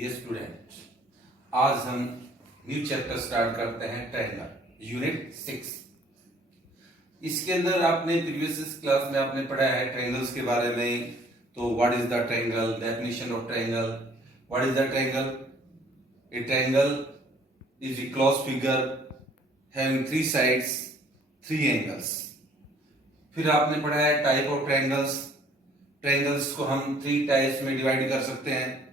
Dear student, आज हम new chapter start करते हैं ट्रायंगल यूनिट 6। इसके अंदर आपने प्रीवियस क्लास में आपने पढ़ा है ट्रायंगल्स के बारे में। तो what is the triangle, definition of triangle, what is the triangle. A triangle is a close figure having three sides, three angles. फिर आपने पढ़ा है टाइप ऑफ ट्रायंगल्स। ट्रायंगल्स को हम थ्री टाइप्स में डिवाइड कर सकते हैं।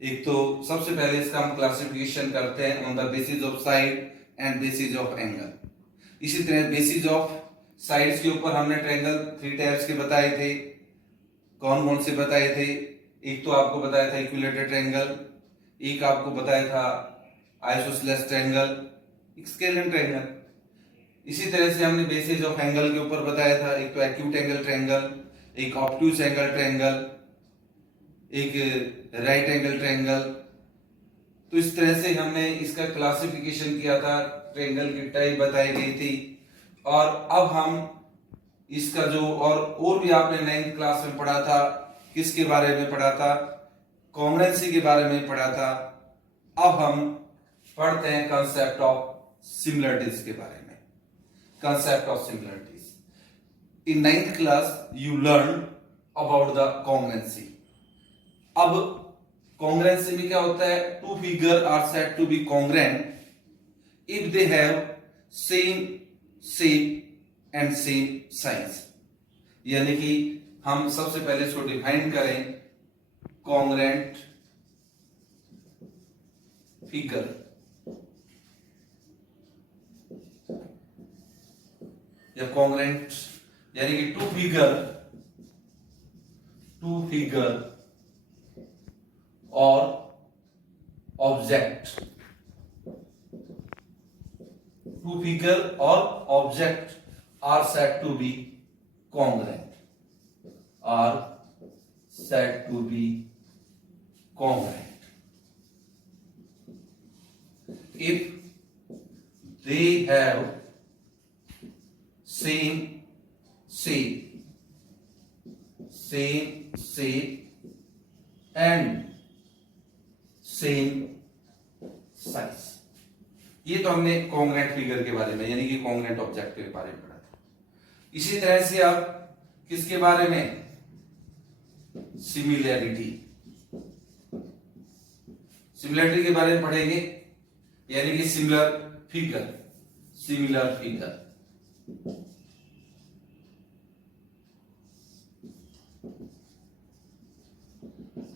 एक तो सबसे पहले इसका हम क्लासिफिकेशन करते हैं on the basis of side and bases of angle. इसी तरह बेसिस ऑफ साइड्स के ऊपर हमने ट्रायंगल थ्री टाइप्स के बताए थे। कौन कौन से बताए थे? एक तो आपको बताया था इक्विलेटरल ट्रायंगल, एक आपको बताया था आइसोसेलेस ट्रायंगल, एक स्केलर ट्रायंगल। इसी तरह से हमने बेसिस ऑफ एंगल के ऊपर बताया था, एक तो एक्यूट एंगल ट्रायंगल, एक ऑब्ट्यूज एंगल ट्रायंगल, एक राइट एंगल ट्रायंगल। तो इस तरह से हमने इसका क्लासिफिकेशन किया था, ट्रायंगल की टाइप बताई गई थी। और अब हम इसका जो और भी आपने 9th क्लास में पढ़ा था, किसके बारे में पढ़ा था? कॉन्ग्रुएंसी के बारे में पढ़ा था। अब हम पढ़ते हैं कंसेप्ट ऑफ सिमिलरिटीज के बारे में। Concept of similarities in 9th class you learn about the congruency. अब कॉन्ग्रुएंसी में क्या होता है? Two figure are said to be congruent if they have same shape and same size. यानी कि हम सबसे पहले इसको डिफाइन करें, कॉन्ग्रुएंट फिगर या कॉन्ग्रुएंट यानी कि टू फिगर और ऑब्जेक्ट, टू फिगर और object are said to be congruent, are said to be congruent if they have same shape and same size। ये तो हमने कॉन्ग्रुएंट फिगर के बारे में यानी कि कॉन्ग्रुएंट ऑब्जेक्ट के बारे में पढ़ा था। इसी तरह से अब किसके बारे में? सिमिलैरिटी के बारे में पढ़ेंगे, यानी कि similar figure.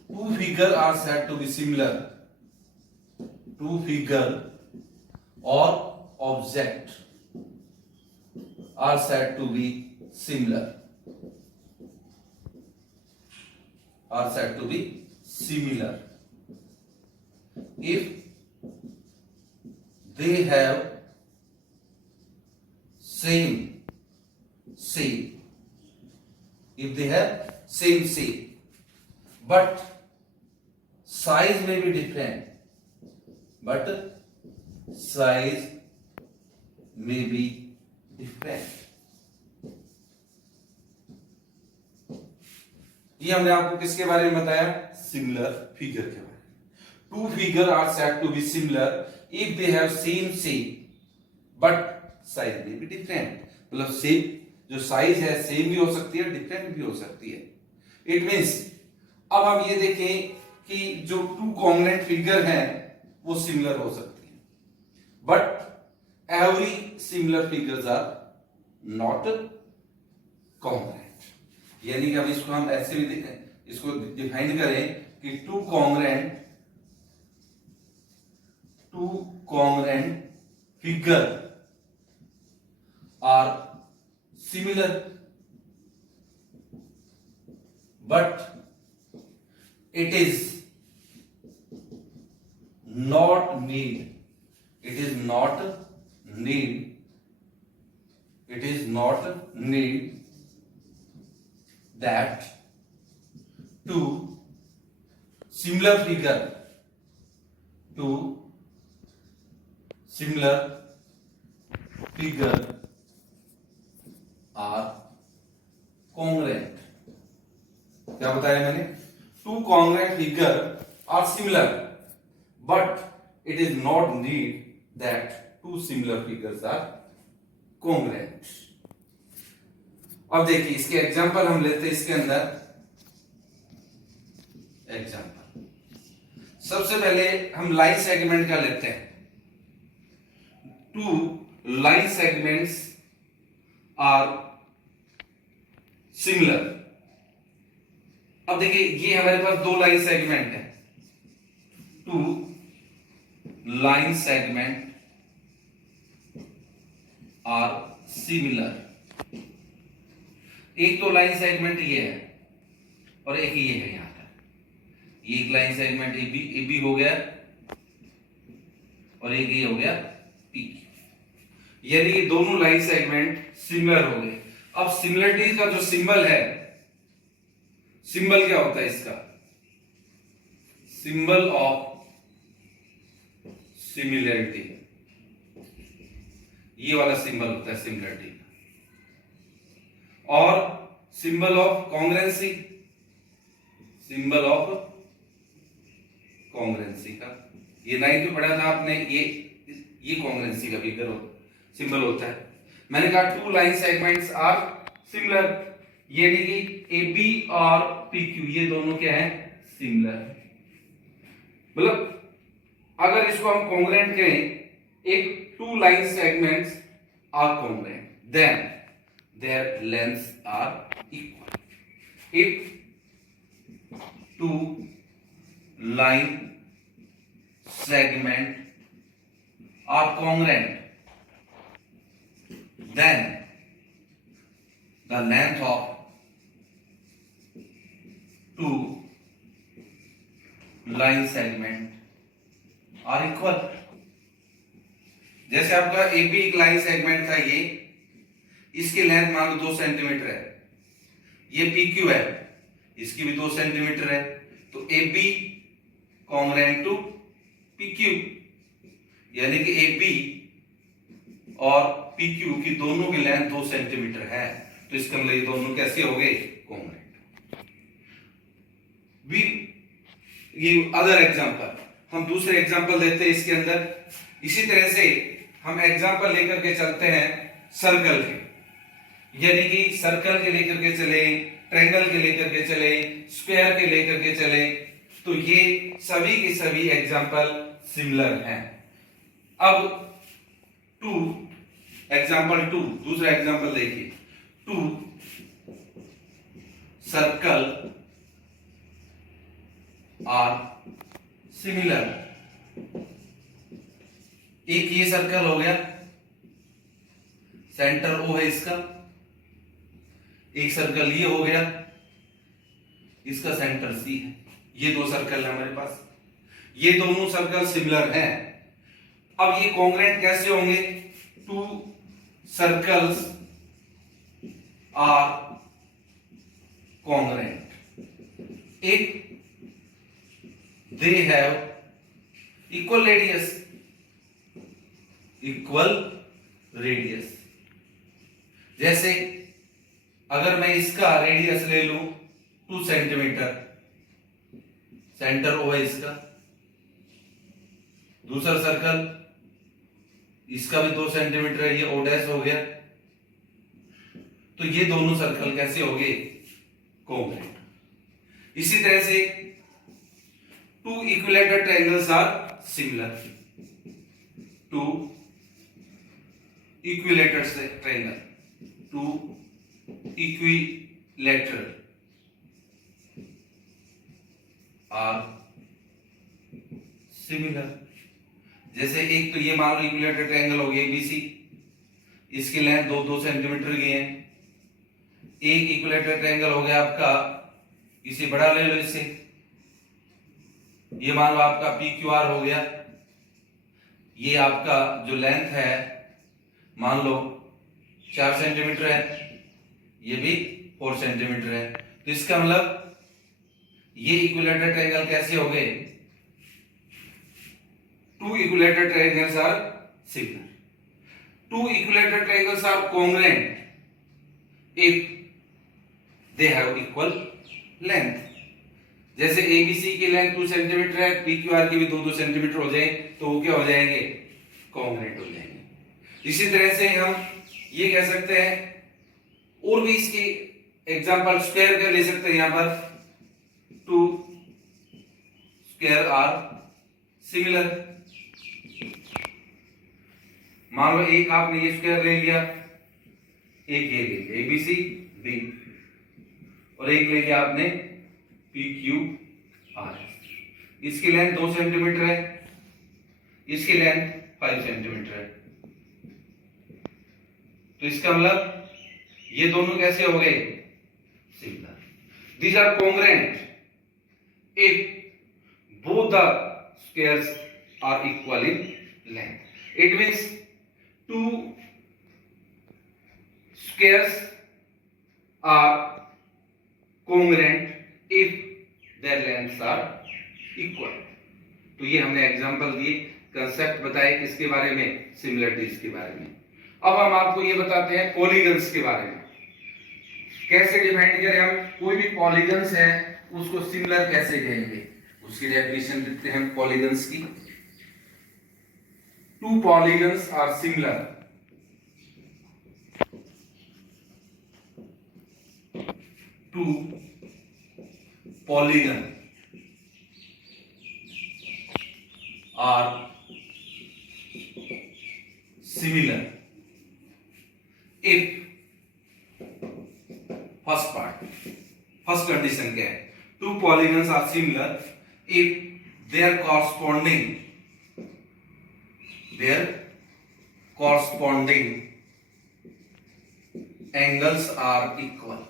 Two figure are said to be similar, two figure और object are said to be similar, if they have same shape, but size may be different, ये हमने आपको किसके बारे में बताया? सिमिलर फिगर के बारे में। Two figure are said to be similar if they have same shape but size में भी डिफरेंट। मतलब शेप जो साइज है सेम भी हो सकती है, डिफरेंट भी हो सकती है। इट मींस अब हम ये देखें कि जो टू कॉन्ग्रुएंट फिगर हैं वो सिमिलर हो सकती है, but every similar figures are not congruent। यानी कि अब इसको हम ऐसे भी इसको डिफाइन करें कि two congruent figure are similar but it is not need that two similar figure are congruent। क्या बताया मैंने? To congruent figure are similar, but it is not need that two similar figures are congruent. अब देखिए इसके example हम लेते हैं। इसके अंदर एग्जांपल सबसे पहले हम लाइन सेगमेंट का लेते हैं। Two line segments are similar. अब देखिए ये हमारे पास दो लाइन सेगमेंट है। Two line segment are similar. एक तो लाइन सेगमेंट ये है और एक ये है। यहां पर ये एक लाइन सेगमेंट ए बी हो गया और एक ये हो गया पी, यानी ये दोनों लाइन सेगमेंट सिमिलर हो गए। अब सिमिलरिटी का जो सिंबल है, सिंबल क्या होता है इसका? सिंबल ऑफ सिमिलरिटी, ये वाला सिंबल होता है सिमिलरिटी। और symbol of congruency, symbol of congruency का ये 9 में पढ़ा था आपने। ये कॉन्ग्रुएंसी का फिगर सिंबल होता है। मैंने कहा two line segments are similar, यानी कि ए बी और पी क्यू ये दोनों क्या है? सिमिलर। मतलब अगर इसको हम कॉन्ग्रुएंट कहें, if two line segments are congruent, then their lengths are equal. If two line segment are congruent, then the length of two line segment are equal. जैसे आपका ए बी एक लाइन सेगमेंट था, ये इसकी length मान लो 2 centimetre है, ये P Q है, इसकी भी 2 सेंटीमीटर है, तो A B congruent to P Q, यानी कि ए बी और पी क्यू की दोनों की लेंथ 2 सेंटीमीटर है। तो इसका मतलब ये दोनों कैसे हो गए? कॉन्ग्रुएंट। ये अदर एग्जांपल, हम दूसरे एग्जांपल देते हैं इसके अंदर। इसी तरह से हम एग्जांपल लेकर के चलते हैं सर्कल के, यानी कि सर्कल के लेकर के चले, ट्रायंगल के लेकर के चले, स्क्वायर के लेकर के चले, तो ये सभी के सभी एग्जांपल सिमिलर हैं। अब एग्जांपल टू, दूसरा एग्जांपल देखिए। Two circle are similar. एक ये सर्कल हो गया, सेंटर ओ है इसका। एक सर्कल ये हो गया, इसका सेंटर सी है। ये दो सर्कल है हमारे पास, ये दोनों सर्कल सिमिलर हैं। अब ये कॉन्ग्रुएंट कैसे होंगे? Two circles are congruent if they have equal radius. Equal radius, जैसे अगर मैं इसका रेडियस ले लूं 2 सेंटीमीटर, सेंटर ओ है इसका। दूसरा सर्कल इसका भी 2 सेंटीमीटर है, ये ओ डैश हो गया। तो ये दोनों सर्कल कैसे हो गए? कॉन्ग्रुएंट। इसी तरह से two equilateral triangles are similar. Two equilateral triangle, two equilateral are similar. जैसे एक तो ये मान लो इक्विलेटरल ट्रायंगल हो गया एबीसी, इसकी लेंथ 2 सेंटीमीटर की है। एक इक्विलेटरल ट्रायंगल हो गया आपका, इसे बड़ा ले लो इससे, ये मान लो आपका पी क्यू आर हो गया। ये आपका जो लेंथ है मान लो 4 सेंटीमीटर है, ये भी 4 सेंटीमीटर है। तो इसका मतलब ये इक्विलेटरल ट्रायंगल कैसे हो गए? Two equilateral triangles are similar. Two equilateral triangles are congruent if they have equal length. जैसे एबीसी की लेंथ 2 सेंटीमीटर है, पीक्यूआर की भी 2-2 सेंटीमीटर हो जाए तो वो क्या हो जाएंगे, कॉन्ग्रुएंट हो जाएंगे। इसी तरह से हम ये कह सकते हैं, और भी इसकी एग्जांपल स्क्वायर का ले सकते हैं। यहां पर 2 स्क्वायर आर सिमिलर। मान लो एक आपने ये स्क्वायर ले लिया, एक ये ले लिया एबीसी बी, और एक ले लिया आपने पी क्यू आर। इसकी लेंथ 2 सेंटीमीटर है, इसकी लेंथ 5 सेंटीमीटर है। तो इसका मतलब ये दोनों कैसे हो गए, similar. These are congruent if both the squares are equal in length. It means 2 squares are congruent if their lengths are equal। तो ये हमने एग्जांपल दिए, कंसेप्ट बताए किसके बारे में, सिमिलरिटीज के बारे में। अब हम आपको ये बताते हैं पॉलीगन्स के बारे में, कैसे डिफाइन करें हम कोई भी पॉलीगन्स है उसको सिमिलर कैसे कहेंगे। उसकी डेफिनेशन देते हैं पॉलीगन्स की। 2 polygons are similar to polygon are similar if first part, first condition क्या है, 2 polygons are similar if their corresponding angles are equal।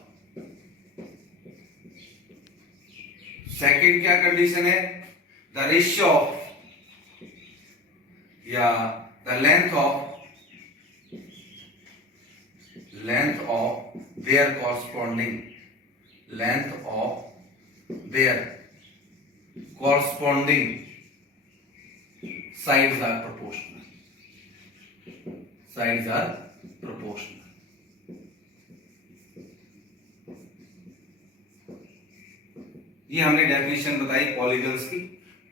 Second क्या कंडीशन है, द रेशियो ऑफ या the length of their corresponding sides are proportional। ये हमने definition बताई polygons की।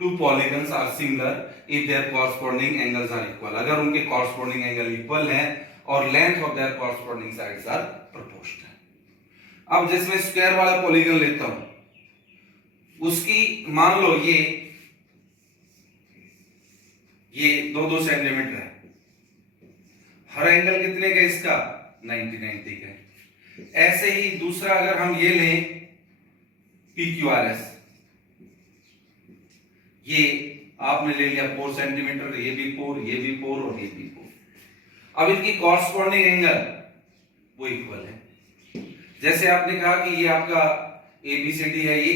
2 polygons are similar if their corresponding angles are equal। अगर उनके corresponding angle equal हैं और length of their corresponding sides are proportional। अब जैसे मैं स्क्वायर वाला पॉलीगन लेता हूं, उसकी मान लो ये 2-2 सेंटीमीटर है, हर एंगल कितने का इसका 90 का है। ऐसे ही दूसरा अगर हम ये लें PQRS, ये आपने ले लिया 4 सेंटीमीटर, ये भी 4, ये भी 4 और ये भी 4। अब इनकी कॉरस्पॉन्डिंग एंगल वो इक्वल है। जैसे आपने कहा कि ये आपका ABCD है, ये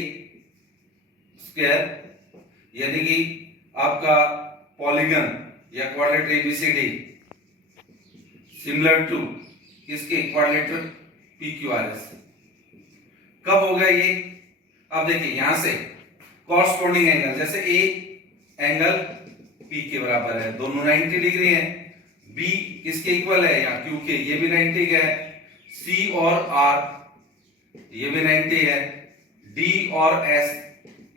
स्क्वायर, यानी कि आपका पॉलीगन या क्वाड्रिलेटरल ABCD सिमिलर टू इसके क्वाड्रिलेटरल PQRS। कब होगा ये, अब देखिए यहां से कॉरस्पॉन्डिंग एंगल, जैसे ए एंगल P के बराबर है, दोनों 90 डिग्री हैं। B किसके इक्वल है, या Q के, ये भी 90 का है। C और R ये भी 90 है। D और S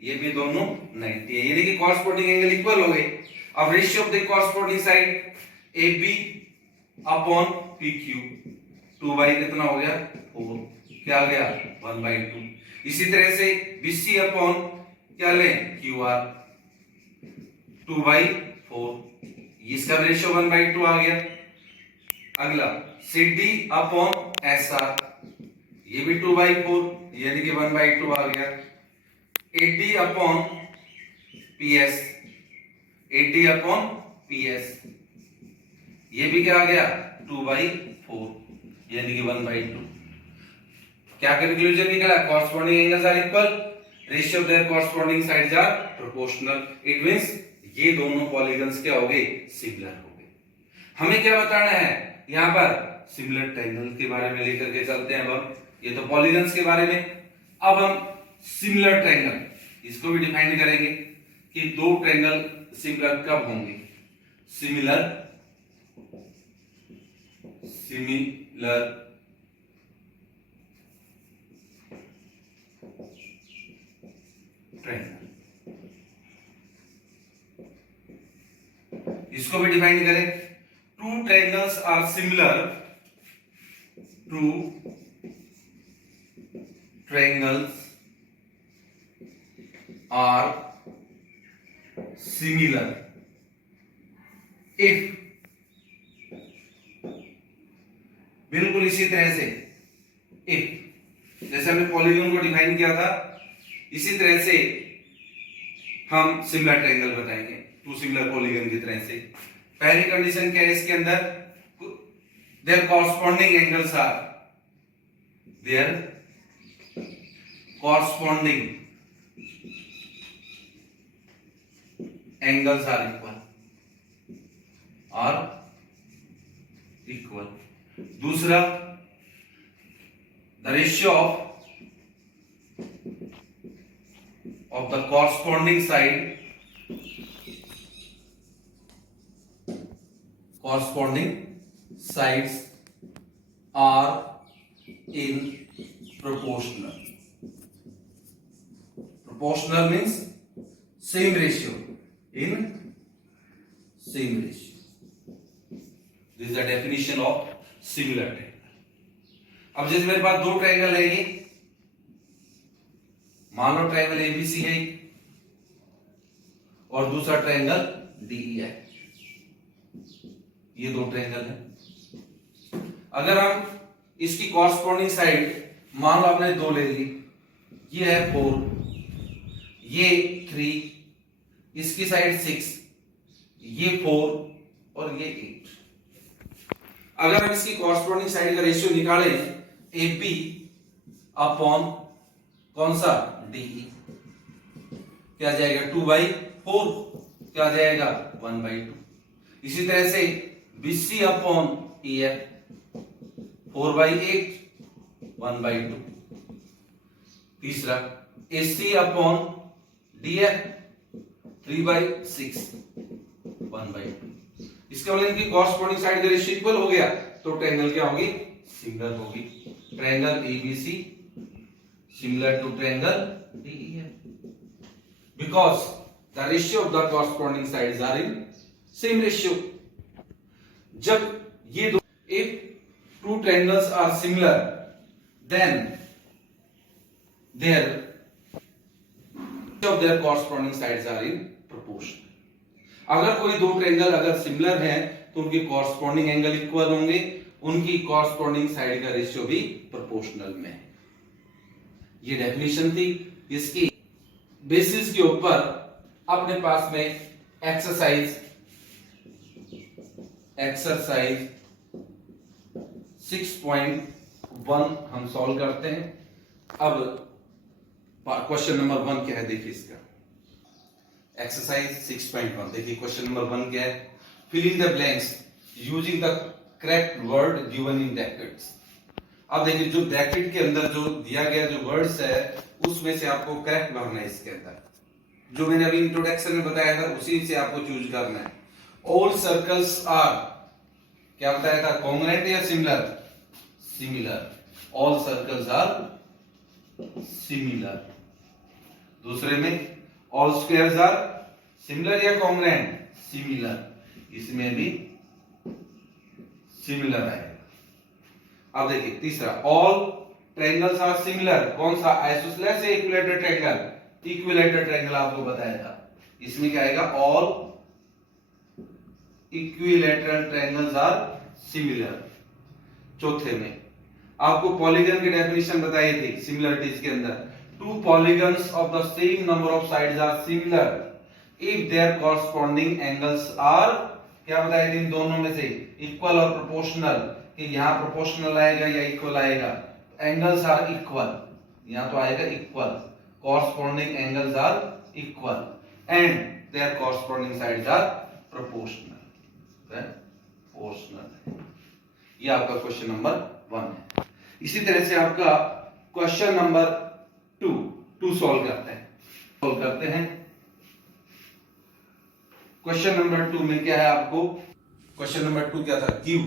ये भी दोनों 90 है, यानी कि कॉरस्पॉन्डिंग एंगल इक्वल हो गए। अब ratio of the corresponding side AB upon PQ, 2 कितना हो गया 4, क्या आ गया 1/2। इसी तरह से BC अपॉन क्या लें QR, 2/4, इसका रेशियो 1/2 आ गया। अगला CD अपॉन SR, ये भी 2/4 यानी कि 1/2 आ गया। AD upon PS, AD upon PS, ये भी क्या आ गया 2/4 यानी कि 1/2। क्या कंक्लूजन निकला, corresponding angles are equal, ratio of their corresponding sides are proportional. It means ये दोनों पॉलीगन्स क्या हो गए, सिमिलर हो गए। हमें क्या बताना है, यहां पर सिमिलर ट्रायंगल के बारे में लेकर के चलते हैं। अब ये तो पॉलीगन्स के बारे में, अब हम सिमिलर ट्रायंगल इसको भी डिफाइन करेंगे कि 2 ट्रायंगल सिमिलर कब होंगे। Similar triangle. इसको भी डिफाइन करें, two triangles are similar, two triangles are similar if, बिल्कुल इसी तरह से इफ, जैसे हमने पॉलीगॉन को डिफाइन किया था इसी तरह से हम सिमिलर ट्रायंगल बताएंगे, टू सिमिलर पॉलीगॉन की तरह से। पहली कंडीशन क्या है इसके अंदर, their corresponding angles are, their corresponding angles are equal. दूसरा, the ratio of the corresponding sides are in proportional. Proportional means same ratio, in same ratio. This is the definition of similar triangle. अब जैसे मेरे पास दो triangle है, ये मान लो triangle ABC है और दूसरा ट्रायंगल डीई है, ये दो ट्रायंगल है। अगर हम इसकी कॉरस्पॉन्डिंग साइड मान लो आपने दो ले ली, ये है 4, ये 3, इसकी साइड 6, ये 4 और ये 8। अगर हम इसकी कॉरस्पॉन्डिंग साइड का रेशियो निकालें, AB अपॉन कौन सा, DE, क्या जाएगा 2/4, क्या जाएगा 1/2। इसी तरह से BC अपॉन EF 4/8 1/2। तीसरा AC अपॉन DF 3/6 1/2। इसका मतलब इनकी कॉरस्पॉन्डिंग साइड का रेशियो इक्वल हो गया तो ट्रायंगल क्या होगी, सिमिलर होगी। Triangle ABC similar to triangle DEF because the ratio of the corresponding sides are in same ratio. जब ये दो, if two triangles are similar then their corresponding sides are in proportion. अगर कोई दो triangle अगर similar हैं तो उनके कॉरस्पॉन्डिंग एंगल इक्वल होंगे, उनकी कॉरस्पॉन्डिंग साइड का रेशियो भी प्रोपोर्शनल में है। ये डेफिनेशन थी। इसकी बेसिस के ऊपर अपने पास में एक्सरसाइज 6.1 हम सॉल्व करते हैं। अब क्वेश्चन नंबर 1 क्या है, देखिए इसका एक्सरसाइज 6.1। देखिए क्वेश्चन नंबर 1 क्या है, fill in the blanks using the correct word given in brackets. अब देखिए जो ब्रैकेट के अंदर जो दिया गया जो वर्ड्स है उसमें से आपको करेक्ट भरना है। इसके अंदर जो मैंने अभी इंट्रोडक्शन में बताया था उसी से आपको चूज करना है। ऑल सर्कल्स आर, क्या बताया था, कॉन्ग्रुएंट या similar, similar. All circles are similar. दूसरे में ऑल स्क्वायर्स आर सिमिलर या कॉन्ग्रुएंट, सिमिलर। इसमें भी सिमिलर है। अब देखिए तीसरा, ऑल ट्रायंगल्स आर सिमिलर। कौन सा, आइसोसेलेस या इक्विलैटरल ट्रायंगल, इक्विलैटरल ट्रायंगल आपको बताया था। इसमें क्या आएगा, all equilateral triangles are similar. चौथे में आपको पॉलीगन की डेफिनेशन बताई थी सिमिलरिटीज के अंदर, two polygons of the same number of sides are similar if their corresponding angles are, क्या बताया थी, इन दोनों में से इक्वल और प्रोपोर्शनल, कि यहां प्रोपोर्शनल आएगा या इक्वल आएगा। एंगल्स आर इक्वल, यहां तो आएगा equal, corresponding angles are equal and their corresponding sides are proportional. Proportional, ये आपका क्वेश्चन नंबर 1 है। इसी तरह से आपका क्वेश्चन नंबर 2 सॉल्व करते हैं। क्वेश्चन नंबर 2 में क्या है, आपको क्वेश्चन नंबर 2 क्या था, give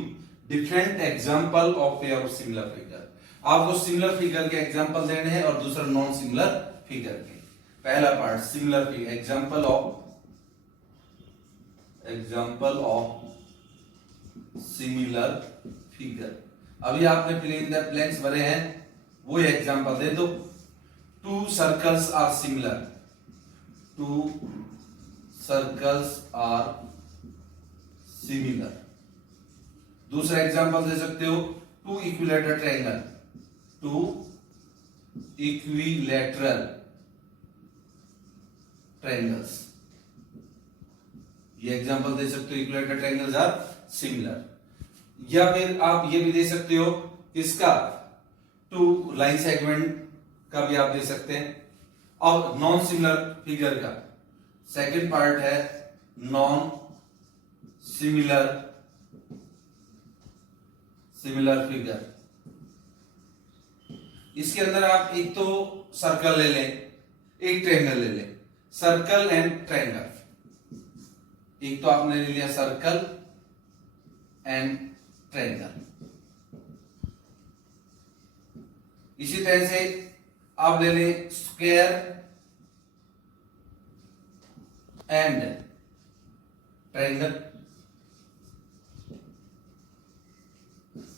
different example of pair of similar figure. आपको सिमिलर फिगर के एग्जांपल देने हैं और दूसरा नॉन सिमिलर फिगर के। पहला part similar figure, example of similar figure. अभी आपने फिल इन द ब्लैंक्स भरे हैं, वो एग्जांपल दे दो। Two circles are similar, two circles are similar. दूसरा एग्जांपल दे सकते हो, two equilateral triangle, two equilateral triangles, ये एग्जांपल दे सकते हो, इक्विलैटरल ट्रायंगल्स आर सिमिलर। या फिर आप ये भी दे सकते हो, इसका टू लाइन सेगमेंट का भी आप दे सकते हैं। और नॉन सिमिलर फिगर का सेकंड पार्ट है नॉन सिमिलर फिगर। इसके अंदर आप एक तो सर्कल ले लें, एक ट्रायंगल ले लें, सर्कल एंड ट्रायंगल। एक तो आपने ले लिया सर्कल एंड ट्रायंगल। इसी तरह से आप ले लें square and triangle.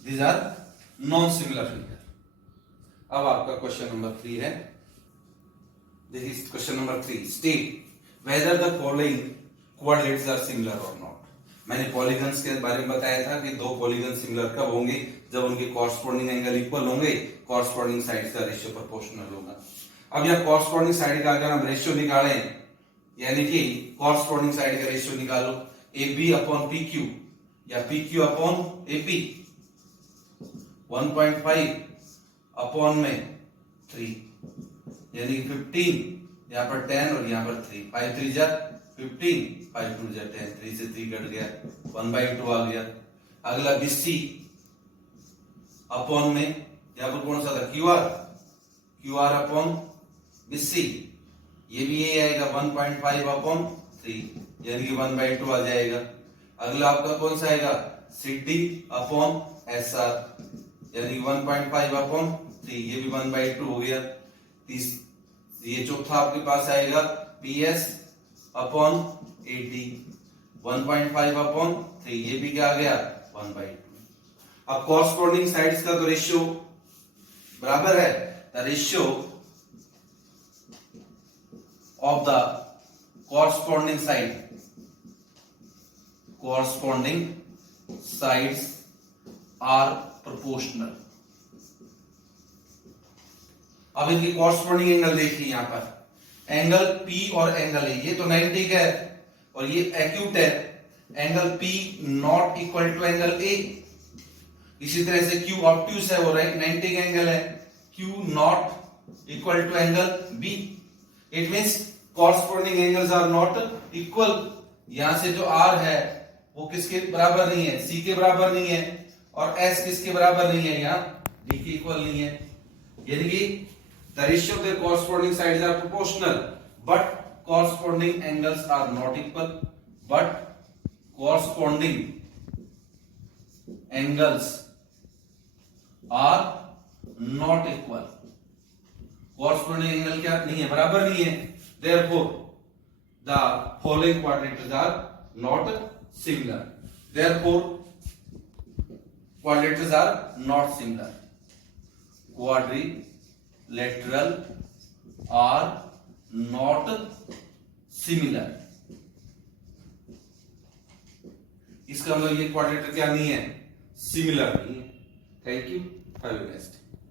These are non similar figure. अब आपका क्वेश्चन नंबर 3 है। देखिए question number 3, state whether the following quadrilaterals are similar और नॉट। मैंने पॉलीगन्स के बारे में बताया था कि दो पॉलीगन सिमिलर कब होंगे, जब उनके कॉरस्पॉन्डिंग एंगल इक्वल होंगे, कॉरस्पॉन्डिंग साइड का रेशियो प्रोपोर्शनल होगा। अब यह कॉरस्पॉन्डिंग साइड का अगर हम रेशियो निकालें, यानी कि कॉरस्पॉन्डिंग साइड का रेशियो निकालो, AB अपॉन PQ या PQ अपॉन AP, 1.5 अपॉन में 3, यानी 15, यहां पर 10 और यहां पर 3, 5 3 जा 15, 5 2 जा 10, 3 से 3 कट गया, 1/2 आ गया। अगला BC अपॉन में यहां पर कौन सा था, QR अपॉन BC, ये भी ये आएगा 1.5 अपॉन 3, यानी कि 1/2 आ जाएगा। अगला आपका कौन सा आएगा, CD अपॉन SR, यानी 1.5 अपॉन 3, ये भी 1/2 हो गया। ये चौथा आपके पास आएगा PS अपॉन 80, 1.5 अपॉन 3, ये भी क्या आ गया 1/2। अब कॉरस्पॉन्डिंग साइड्स का तो रेशियो बराबर है, the ratio of the corresponding sides are proportional. अब इनकी कॉरस्पॉन्डिंग एंगल देखिए, यहां पर एंगल P और एंगल A, ये तो 90 का है और ये एक्यूट है, angle P not equal to angle A। इसी तरह से Q ऑब्ट्यूस है, वो राइट 90 का एंगल है, Q not equal to angle B। It means corresponding angles are not equal. यहां से जो R है वो किसके बराबर नहीं है, C के बराबर नहीं है, और S किसके बराबर नहीं है, यहाँ D के इक्वल नहीं है। यानी कि the ratio of their corresponding sides are proportional, but corresponding angles are not equal. But corresponding angles are not equal. Corresponding angle क्या नहीं है, बराबर नहीं है। Therefore, the following quadrilaterals are not similar. Therefore, quadrilaterals are not similar. Quadrilateral are not similar. इसका मतलब ये quadrilateral क्या नहीं है, सिमिलर नहीं है। Thank you, have a nice day.